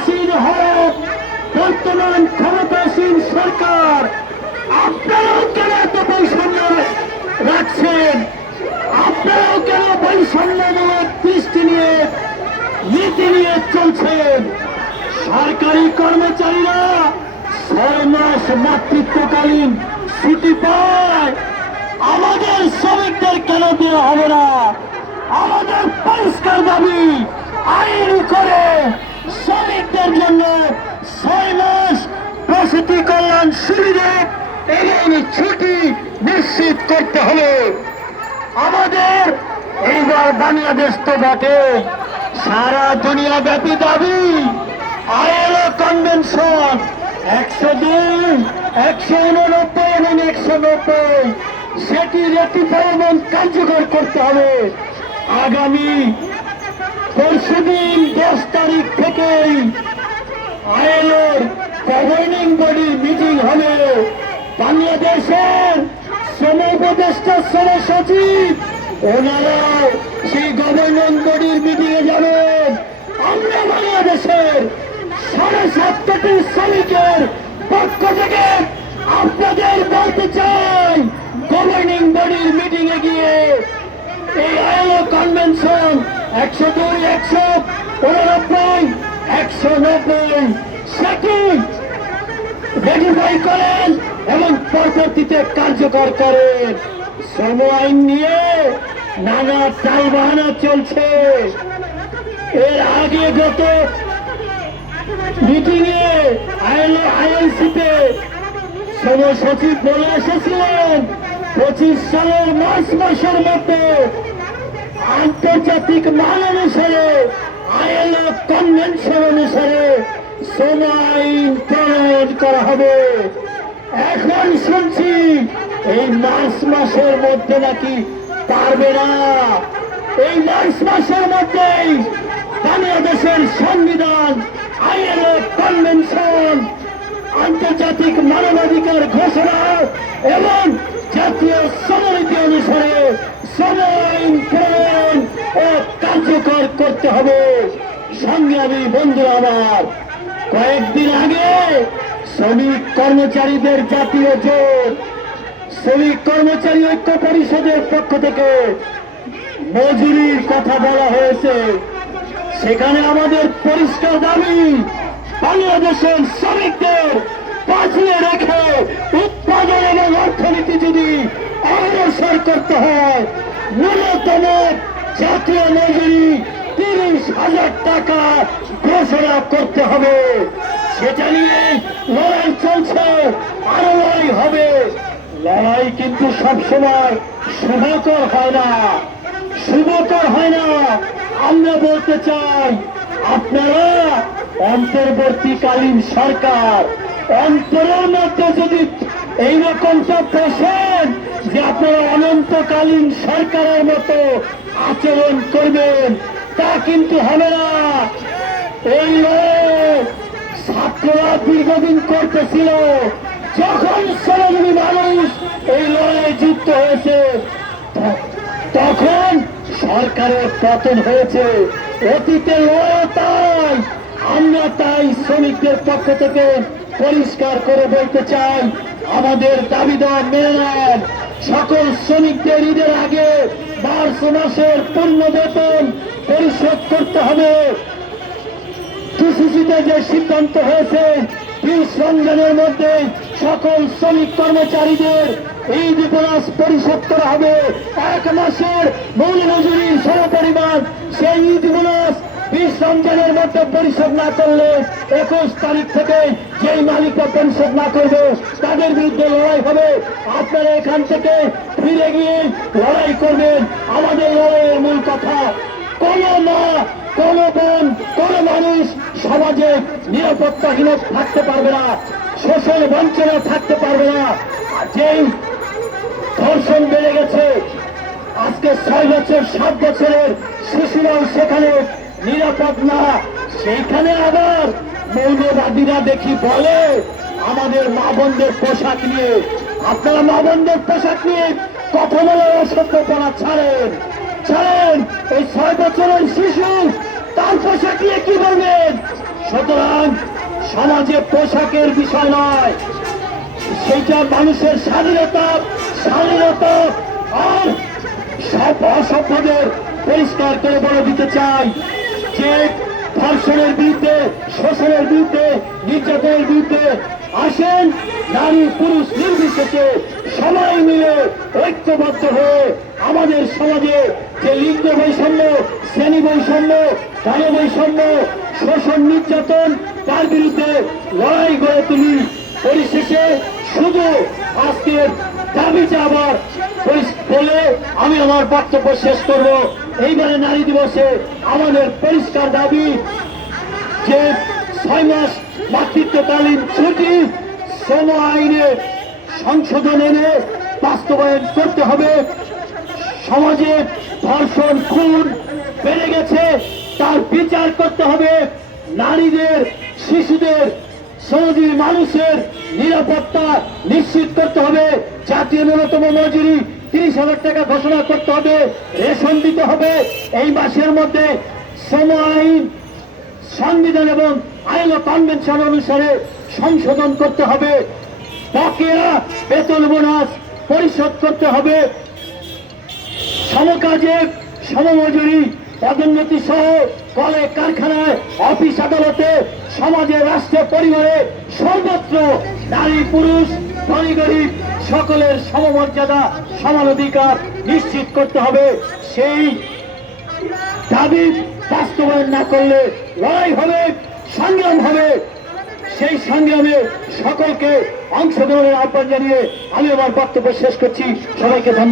ক্ষমতাসীন হোক বর্তমান ক্ষমতাসীন সরকার, আপনারাও কেন এত বৈষম্য রাখছেন? আপনারাও কেন বৈষম্যমূলক দৃষ্টি নিয়ে নীতি নিয়ে চলছেন? সরকারি কর্মচারীরা ছয় মাস মাতৃত্বকালীন ছুটি পায়। আমাদের শ্রমিকদের কেন দেওয়া হবে না আমাদের পরিষ্কার দাবি আইন করে শ্রমিকদের জন্য ছয় মাস প্রসূতি কল্যাণ সুবিধা এবং ছুটি নিশ্চিত করতে হবে। আমাদের এইবার বাংলাদেশ তো বটে। সারা দুনিয়া ব্যাপী দাবি, আইএলও কনভেনশন, একশো দুই, একশো উননব্বই এবং একশো নব্বই। সেটি রেটিফাই এবং কার্যকর করতে হবে। আগামী পরশুদিন দশ তারিখ থেকেই আইএলওর গভর্নিং বডির মিটিং হবে বাংলাদেশের শ্রম উপদেষ্টা শ্রম সচিব। ওনারাও সেই গভর্নিং বডির মিটিং এ যাবেন। আমরা বাংলাদেশের সাড়ে সাত কোটি শ্রমিকের পক্ষ থেকে আপনাদের বলতে চাই গভর্নিং বডির মিটিং এ গিয়ে এই আইএলও কনভেনশন একশো দুই, একশো উননব্বই একশো রেটিফাই করেন এবং পরবর্তীতে কার্যকর করেন শ্রম আইন নিয়ে নানা টাল বাহানা চলছে, এর আগে গত মিটিং এ আইএলসিতে শ্রম সচিব বলে এসেছিলেন পঁচিশ সালের মার্চ মাসের মধ্যে আন্তর্জাতিক মান অনুসারে আইএলও কনভেনশন অনুসারে আইন প্রণয়ন করা হবে। এখন শুনছি এই মার্চ মাসের মধ্যে নাকি পারবে না। এই মার্চ মাসের মধ্যেই বাংলাদেশের সংবিধান আইএলও কনভেনশন, আন্তর্জাতিক মানবাধিকার ঘোষণা এবং জাতীয় শ্রমনীতি অনুসারে ও কার্যকর করতে হবে। সংগ্রামী বন্ধু আমার, কয়েকদিন আগে শ্রমিক কর্মচারীদের জাতীয় জোট, শ্রমিক কর্মচারী ঐক্য পরিষদের পক্ষ থেকে মজুরির কথা বলা হয়েছে। সেখানে আমাদের পরিষ্কার দাবি, বাংলাদেশের শ্রমিকদের বাঁচিয়ে রেখে উৎপাদন এবং অর্থনীতি যদি অগ্রসর করতে হয়, ন্যূনতম জাতীয় মজুরি তিরিশ হাজার টাকা ঘোষণা করতে হবে। সেটা নিয়ে লড়াই চলছে, আরও লড়াই হবে। লড়াই কিন্তু সবসময় শুভকর হয় না। শুভকর হয় না। আমরা বলতে চাই, আপনারা অন্তর্বর্তীকালীন সরকার, অন্তরের মধ্যে যদি এইরকমটা বসেন যে আপনারা অনন্তকালীন সরকারের মতো আচরণ করবেন, তা কিন্তু হবে না। এই লোক ছাত্ররা দীর্ঘদিন করতেছিল, যখন শ্রমজীবী মানুষ এই লড়াই যুক্ত হয়েছে, তখন সরকারের পতন হয়েছে। অতীতে তাই, আমরা তাই শ্রমিকদের পক্ষ থেকে পরিষ্কার করে বলতে চাই, আমাদের দাবি দেওয়া মেনে নেন। সকল শ্রমিকদের ঈদের আগে মার্চ মাসের পূর্ণ বেতন পরিশোধ করতে হবে। টিসিসিতে যে সিদ্ধান্ত হয়েছে বিশ মধ্যে সকল শ্রমিক কর্মচারীদের ঈদ বোনাস পরিশোধ করা হবে। এক মাসের মূল মজুরির সমপরিমাণ সেই ঈদ বোনাস বিশ রমজানের মধ্যে পরিশোধ না করলে একুশ তারিখ থেকে যেই মালিকরা পরিশোধ না করবে তাদের বিরুদ্ধে লড়াই হবে। আপনারা এখান থেকে ফিরে গিয়ে লড়াই করবেন। আমাদের লড়াইয়ের মূল কথা, কোন মা, কোন বোন, কোন মানুষ সমাজে নিরাপত্তাহীন থাকতে পারবে না, শোষণ বঞ্চনা থাকতে পারবে না। যেই ধর্ষণ বেড়ে গেছে, আজকে ছয় বছর, সাত বছরের শিশুরাও সেখানে নিরাপদ না। সেইখানে আবার মৌলবাদীরা দেখি বলে আমাদের মা বোনদের পোশাক নিয়ে, আপনারা মা বোনদের পোশাক নিয়ে কথা বলে অসভ্যপনা ছাড়েন। ছাড়েন, এই ছয় বছরের শিশু তার পোশাক নিয়ে কি বলবেন? সুতরাং সমাজে পোশাকের বিষয় নয় সেইটা মানুষের স্বাধীনতা স্বাধীনতা আর সব অসভ্যদের পরিষ্কার করে বলে দিতে চাই যে ধর্ষণের বিরুদ্ধে, শোষণের বিরুদ্ধে, নির্যাতনের বিরুদ্ধে আসেন, নারী, পুরুষ, নির্বিশেষে সবাই মিলে ঐক্যবদ্ধ হয়ে আমাদের সমাজে যে লিঙ্গ বৈষম্য, শ্রেণি বৈষম্য ধর্ম বৈষম্য, শোষণ, নির্যাতন, তার বিরুদ্ধে লড়াই গড়ে তুলি। পরিশেষে শুধু আজকের দাবিটা আবার বলে আমি আমার বক্তব্য শেষ করব। এইবারে নারী দিবসে আমাদের পরিষ্কার দাবি যে ছয় মাস মাতৃত্বকালীন ছুটি, শ্রম আইনে সংশোধন এনে বাস্তবায়ন করতে হবে। সমাজে ধর্ষণ, খুন বেড়ে গেছে, তার বিচার করতে হবে। নারীদের, শিশুদের, সমাজের মানুষের নিরাপত্তা নিশ্চিত করতে হবে। জাতীয় ন্যূনতম মজুরি তিরিশ হাজার টাকা ঘোষণা করতে হবে, রেশন দিতে হবে। এই মাসের মধ্যে শ্রম আইন সংবিধান এবং আইন ও কনভেনশন অনুসারে সংশোধন করতে হবে। বকেয়া বেতন বোনাস পরিশোধ করতে হবে। সমকাজে সমমজুরি, পদোন্নতি সহ কলে কারখানায় অফিস আদালতে সমাজে, রাষ্ট্রে, পরিবারে সর্বত্র নারী, পুরুষ, ধনী, গরিব সকলের সমমর্যাদা সমান অধিকার নিশ্চিত করতে হবে। সেই দাবি বাস্তবায়ন না করলে লড়াই হবে, সংগ্রাম হবে। সেই সংগ্রামে সকলকে অংশগ্রহণের আহ্বান জানিয়ে আমি আমার বক্তব্য শেষ করছি। সবাইকে ধন্যবাদ।